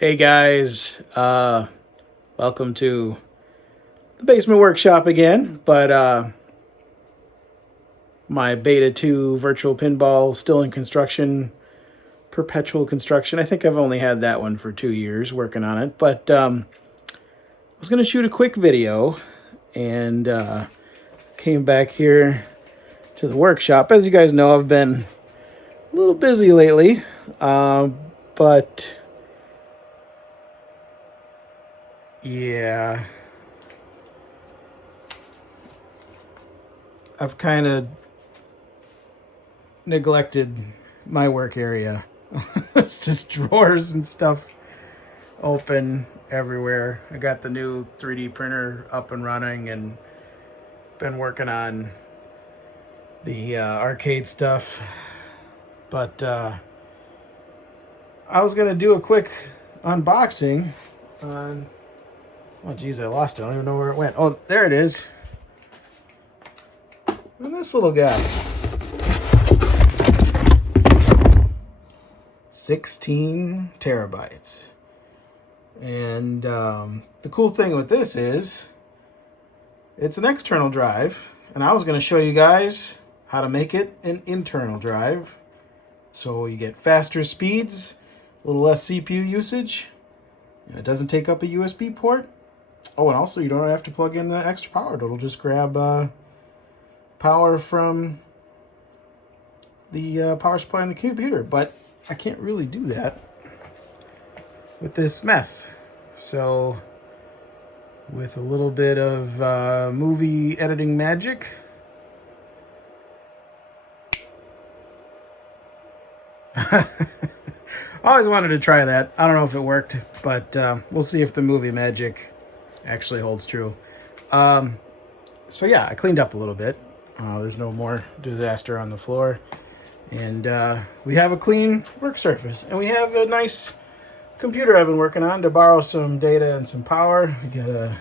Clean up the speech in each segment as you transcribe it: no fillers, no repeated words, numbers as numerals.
Hey guys, welcome to the basement workshop again, but my beta 2 virtual pinball still in construction, perpetual construction. I think I've only had that one for 2 years working on it, but I was going to shoot a quick video and came back here to the workshop. As you guys know, I've been a little busy lately, but yeah, I've kind of neglected my work area. It's just drawers and stuff open everywhere. I got the new 3D printer up and running and been working on the arcade stuff. But I was going to do a quick unboxing on... Oh, geez, I lost it. I don't even know where it went. Oh, there it is. And this little guy. 16 terabytes. And the cool thing with this is it's an external drive. And I was going to show you guys how to make it an internal drive. So you get faster speeds, a little less CPU usage, and it doesn't take up a USB port. Oh, and also you don't have to plug in the extra power. It'll just grab power from the power supply in the computer. But I can't really do that with this mess. So with a little bit of movie editing magic, I always wanted to try that. I don't know if it worked, but we'll see if the movie magic actually holds true. So yeah, I cleaned up a little bit. There's no more disaster on the floor. And we have a clean work surface. And we have a nice computer I've been working on to borrow some data and some power. We got a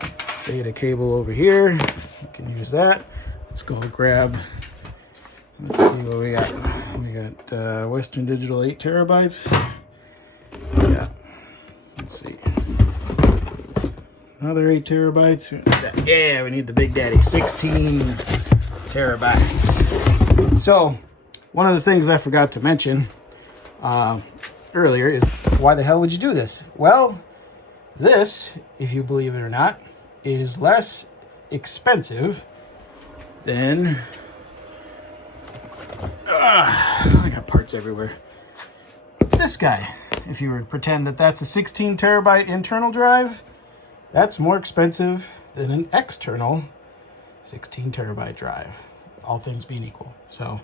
SATA cable over here. We can use that. Let's go grab... Let's see what we got. We got Western Digital 8 terabytes. Yeah. Let's see. Another 8 terabytes. Yeah, we need the Big Daddy. 16 terabytes. So, one of the things I forgot to mention earlier is, why the hell would you do this? Well, this, if you believe it or not, is less expensive than... I got parts everywhere. This guy, if you were to pretend that that's a 16 terabyte internal drive, that's more expensive than an external 16 terabyte drive, all things being equal. So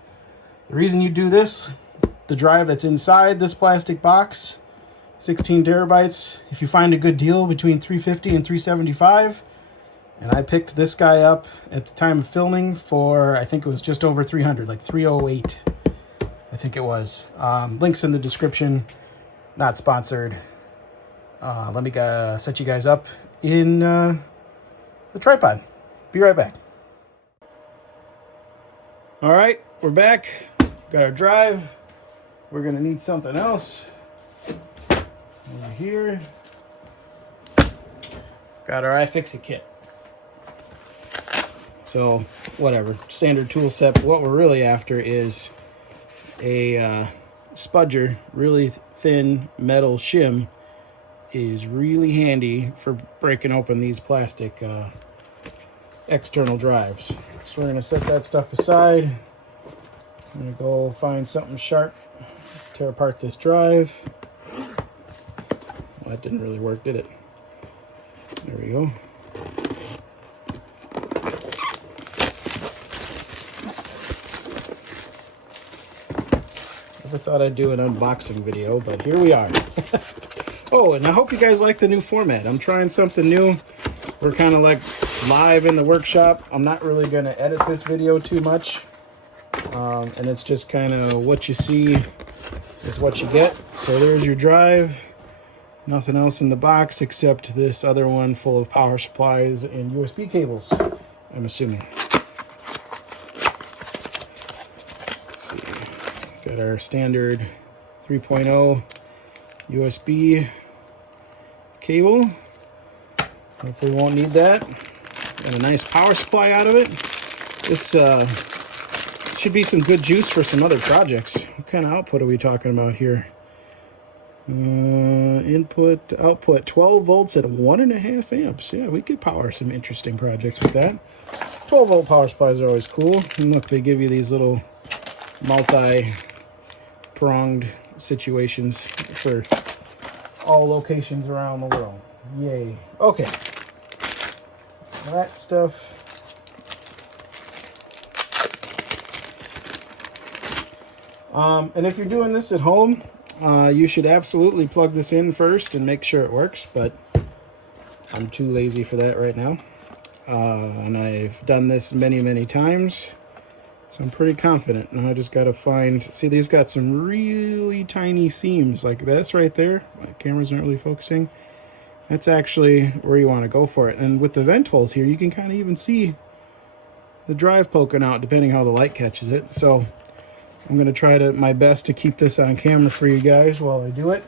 the reason you do this, the drive that's inside this plastic box, 16 terabytes, if you find a good deal between $350 and $375, and I picked this guy up at the time of filming for, I think it was just over 300, like 308, I think it was. Links in the description, not sponsored. Let me set you guys up in the tripod. Be right back. All right, we're back. Got our drive. We're gonna need something else. Over here. Got our iFixit kit. So, whatever, standard tool set. But what we're really after is a spudger. Really thin metal shim is really handy for breaking open these plastic external drives. So we're going to set that stuff aside. I'm going to go find something sharp, tear apart this drive. Well, that didn't really work, did it? There we go. Never thought I'd do an unboxing video, but here we are. Oh, and I hope you guys like the new format. I'm trying something new. We're kind of like live in the workshop. I'm not really going to edit this video too much. And it's just kind of what you see is what you get. So there's your drive. Nothing else in the box except this other one full of power supplies and USB cables, I'm assuming. Let's see. Got our standard 3.0 USB cable. Hopefully we won't need that. Got a nice power supply out of it. This should be some good juice for some other projects. What kind of output are we talking about here? Input, output, 12 volts at 1.5 amps. Yeah, we could power some interesting projects with that. 12-volt power supplies are always cool. And look, they give you these little multi-pronged situations for all locations around the world. Yay. Okay. That stuff. And if you're doing this at home, you should absolutely plug this in first and make sure it works, but I'm too lazy for that right now. And I've done this many times, so I'm pretty confident. Now I just got to find, see, these got some really tiny seams like this right there. My camera's not really focusing. That's actually where you want to go for it. And with the vent holes here, you can kind of even see the drive poking out depending how the light catches it. So I'm going to try my best to keep this on camera for you guys while I do it.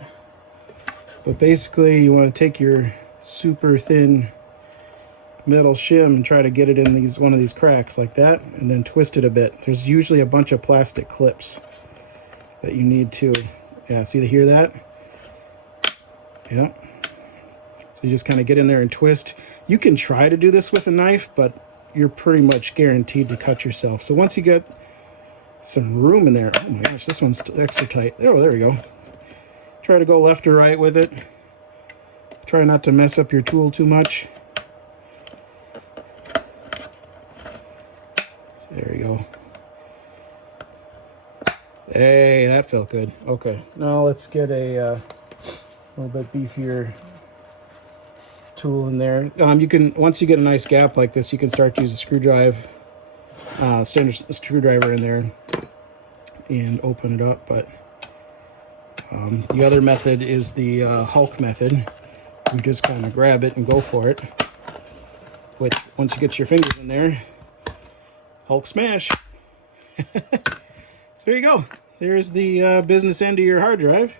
But basically, you want to take your super thin metal shim and try to get it in one of these cracks like that, and then twist it a bit. There's usually a bunch of plastic clips that you need to, yeah, see, hear that? Yeah. So you just kind of get in there and twist. You can try to do this with a knife, but you're pretty much guaranteed to cut yourself. So once you get some room in there, oh my gosh, this one's extra tight. Oh, there we go. Try to go left or right with it. Try not to mess up your tool too much. There we go. Hey, that felt good. Okay, now let's get a little bit beefier tool in there. You can, once you get a nice gap like this, you can start to use a screwdriver, standard screwdriver in there and open it up. But the other method is the Hulk method. You just kind of grab it and go for it. Which, once you get your fingers in there, Hulk smash. So there you go. There's the business end of your hard drive.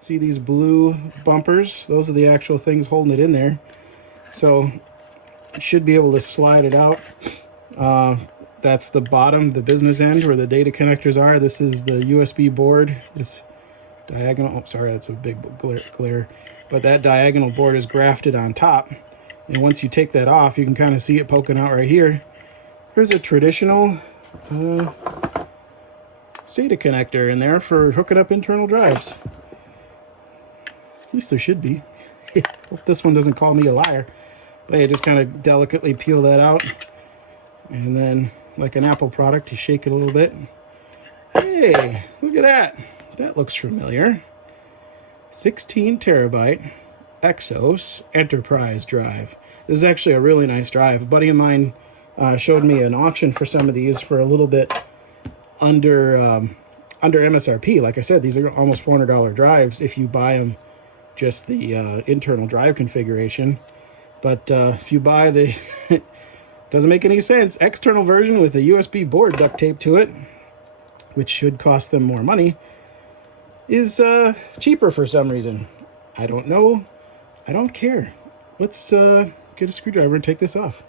See these blue bumpers? Those are the actual things holding it in there. So you should be able to slide it out. That's the bottom, the business end where the data connectors are. This is the USB board. This diagonal, oh, sorry, that's a big glare. But that diagonal board is grafted on top. And once you take that off, you can kind of see it poking out right here. There's a traditional SATA connector in there for hooking up internal drives. At least there should be. Hope this one doesn't call me a liar. But you just kind of delicately peel that out. And then, like an Apple product, you shake it a little bit. Hey, look at that. That looks familiar. 16 terabyte Exos Enterprise drive. This is actually a really nice drive. A buddy of mine showed me an auction for some of these for a little bit under MSRP. Like I said, these are almost $400 drives if you buy them just the internal drive configuration. But if you buy the doesn't make any sense external version with a USB board duct taped to it, which should cost them more money, is cheaper for some reason. I don't know. I don't care. Let's get a screwdriver and take this off.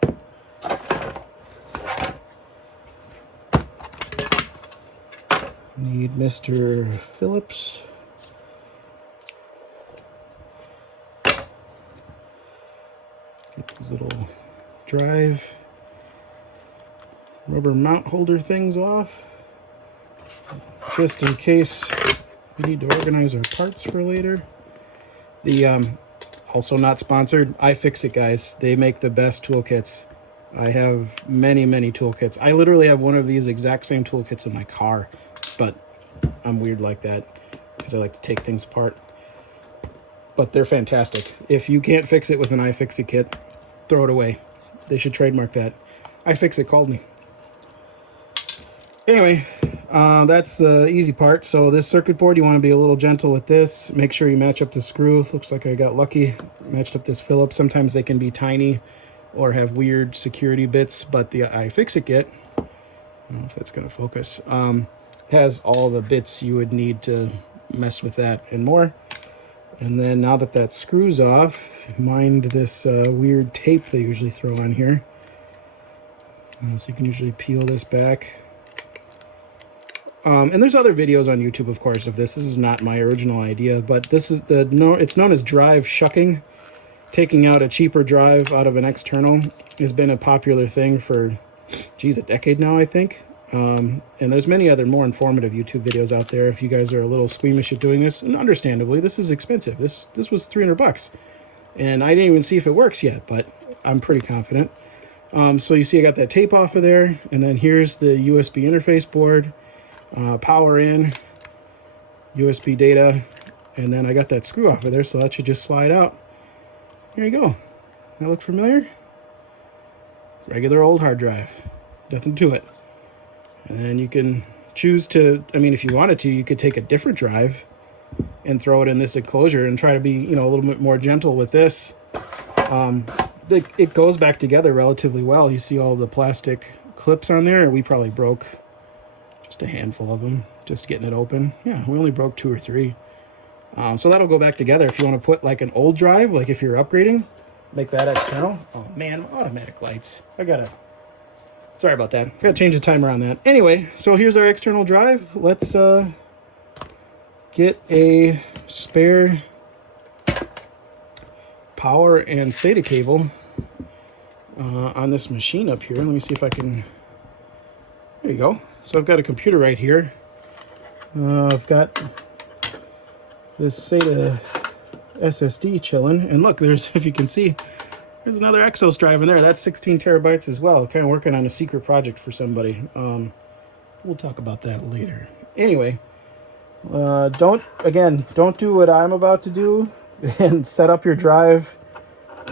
Need Mr. Phillips. Get these little drive rubber mount holder things off, just in case we need to organize our parts for later. The also not sponsored, iFixit guys, they make the best toolkits. I have many toolkits. I literally have one of these exact same toolkits in my car, but I'm weird like that because I like to take things apart. But they're fantastic. If you can't fix it with an iFixit kit, throw it away. They should trademark that. iFixit called me. Anyway, that's the easy part. So this circuit board, you want to be a little gentle with this. Make sure you match up the screw. Looks like I got lucky. Matched up this Phillips. Sometimes they can be tiny or have weird security bits, but the iFixit kit, I don't know if that's going to focus, has all the bits you would need to mess with that and more. And then now that that screw's off, mind this weird tape they usually throw on here. So you can usually peel this back. And there's other videos on YouTube, of course, of this. This is not my original idea, but this is it's known as drive shucking. Taking out a cheaper drive out of an external has been a popular thing for, geez, a decade now, I think. And there's many other more informative YouTube videos out there if you guys are a little squeamish at doing this. And understandably, this is expensive. This was $300. And I didn't even see if it works yet, but I'm pretty confident. So you see I got that tape off of there. And then here's the USB interface board. Power in, USB data. And then I got that screw off of there, so that should just slide out. There you go. That look familiar? Regular old hard drive. Nothing to it. And then you can choose to, I mean, if you wanted to, you could take a different drive and throw it in this enclosure and try to be, you know, a little bit more gentle with this. It goes back together relatively well. You see all the plastic clips on there. We probably broke just a handful of them just getting it open. Yeah, we only broke 2 or 3. So that'll go back together if you want to put like an old drive, like if you're upgrading, make that external. Oh man, automatic lights. Sorry about that. Gotta change the timer on that. Anyway, so here's our external drive. Let's get a spare power and SATA cable on this machine up here. Let me see if I can, there you go. So I've got a computer right here. I've got this SATA SSD chilling. And look, there's, if you can see, there's another Exos drive in there. That's 16 terabytes as well. Kind of working on a secret project for somebody. We'll talk about that later. Anyway, don't do what I'm about to do and set up your drive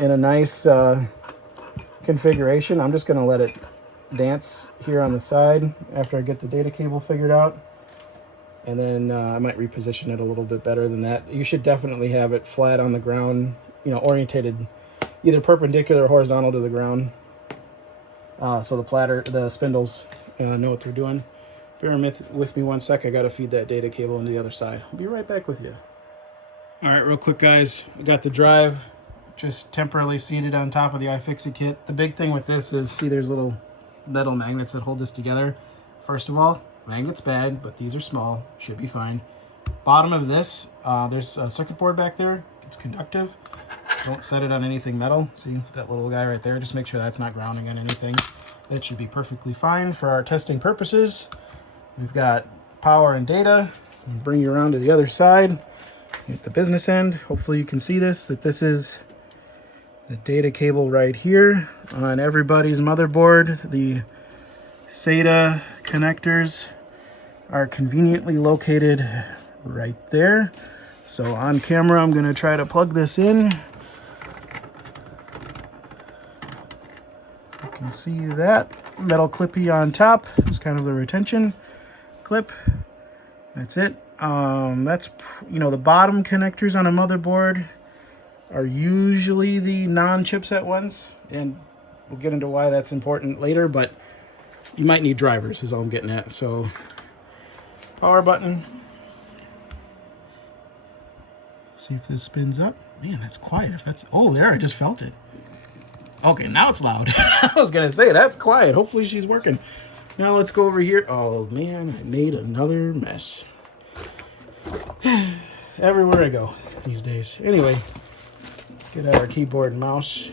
in a nice configuration. I'm just going to let it dance here on the side after I get the data cable figured out. And then I might reposition it a little bit better than that. You should definitely have it flat on the ground, you know, orientated either perpendicular or horizontal to the ground. So the spindles know what they're doing. Bear with me 1 sec. I got to feed that data cable into the other side. I'll be right back with you. All right, real quick, guys. We got the drive just temporarily seated on top of the iFixit kit. The big thing with this is, see, there's little metal magnets that hold this together. First of all, magnets bad, but these are small, should be fine. Bottom of this, there's a circuit board back there. It's conductive. Don't set it on anything metal. See that little guy right there? Just make sure that's not grounding on anything. That should be perfectly fine for our testing purposes. We've got power and data. I'll bring you around to the other side at the business end. Hopefully you can see this, that this is the data cable right here on everybody's motherboard. The SATA connectors are conveniently located right there. So on camera, I'm going to try to plug this in. You can see that metal clippy on top is kind of the retention clip. That's it. That's, you know, the bottom connectors on a motherboard are usually the non-chipset ones, and we'll get into why that's important later, but you might need drivers is all I'm getting at. So power button. See if this spins up. Man, that's quiet. If that's, oh, there, I just felt it. Okay, now it's loud. I was gonna say that's quiet. Hopefully she's working. Now let's go over here. Oh man, I made another mess. Everywhere I go these days. Anyway, let's get out our keyboard and mouse.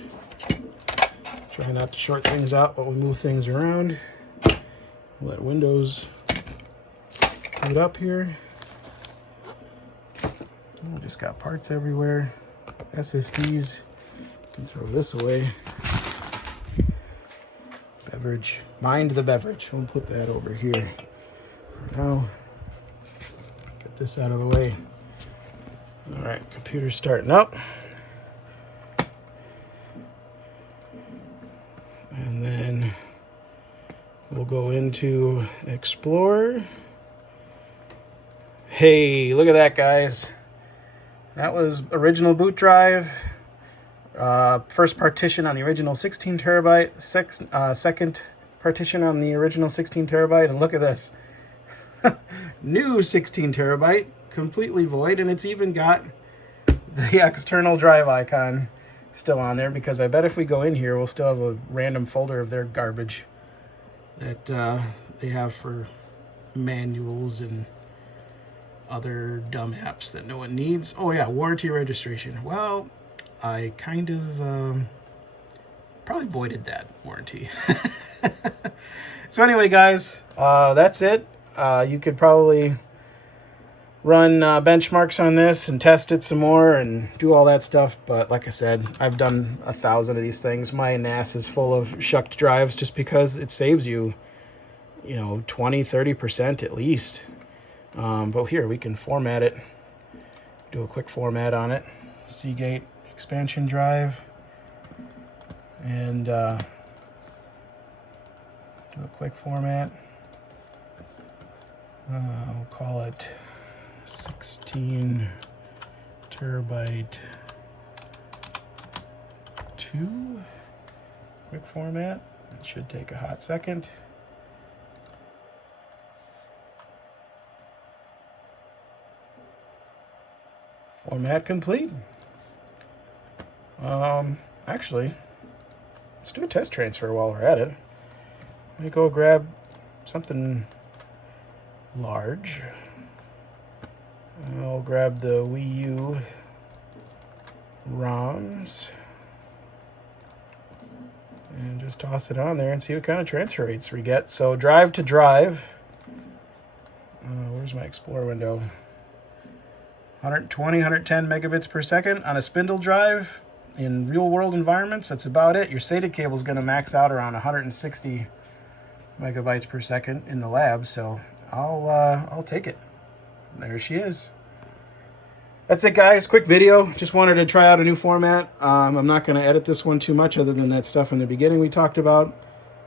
Try not to short things out while we move things around. Let Windows boot up here. Oh, just got parts everywhere. SSDs. Can throw this away. Beverage. Mind the beverage. We'll put that over here for now. Get this out of the way. All right, computer's starting up. And then we'll go into Explorer. Hey, look at that, guys. That was original boot drive. First partition on the original 16 terabyte. Second partition on the original 16 terabyte. And look at this. New 16 terabyte, completely void. And it's even got the external drive icon still on there, because I bet if we go in here, we'll still have a random folder of their garbage that they have for manuals and other dumb apps that no one needs. Oh yeah, warranty registration. Well, I kind of probably voided that warranty. So anyway, guys, that's it. You could probably run benchmarks on this and test it some more and do all that stuff. But like I said, I've done 1,000 of these things. My NAS is full of shucked drives just because it saves you, 20-30% at least. But here we can format it. Do a quick format on it. Seagate expansion drive. And do a quick format. We'll call it 16 terabyte 2. Quick format. It should take a hot second. Format complete. Actually, let's do a test transfer while we're at it. Let me go grab something large. I'll grab the Wii U ROMs and just toss it on there and see what kind of transfer rates we get. So drive to drive. Where's my Explorer window? 120, 110 megabits per second on a spindle drive. In real world environments, that's about it. Your SATA cable is going to max out around 160 megabytes per second in the lab, so I'll take it. There she is. That's it, guys. Quick video. Just wanted to try out a new format. I'm not going to edit this one too much other than that stuff in the beginning we talked about.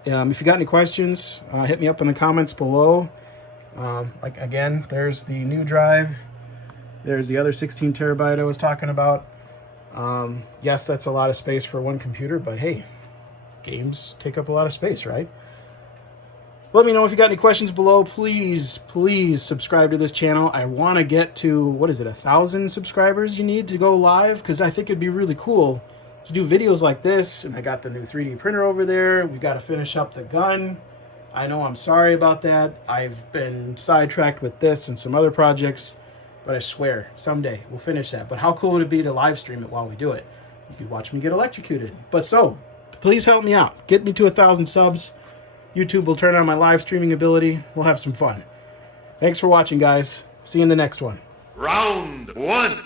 If you got any questions, hit me up in the comments below. Again, there's the new drive. There's the other 16 terabyte I was talking about. Yes, that's a lot of space for one computer, but hey, games take up a lot of space, right? Let me know if you got any questions below. Please subscribe to this channel. I want to get to, 1,000 subscribers you need to go live? Because I think it'd be really cool to do videos like this. And I got the new 3D printer over there. We got to finish up the gun. I know I'm sorry about that. I've been sidetracked with this and some other projects. But I swear, someday we'll finish that. But how cool would it be to live stream it while we do it? You could watch me get electrocuted. But so, please help me out. Get me to 1,000 subs. YouTube will turn on my live streaming ability. We'll have some fun. Thanks for watching, guys. See you in the next one. Round 1.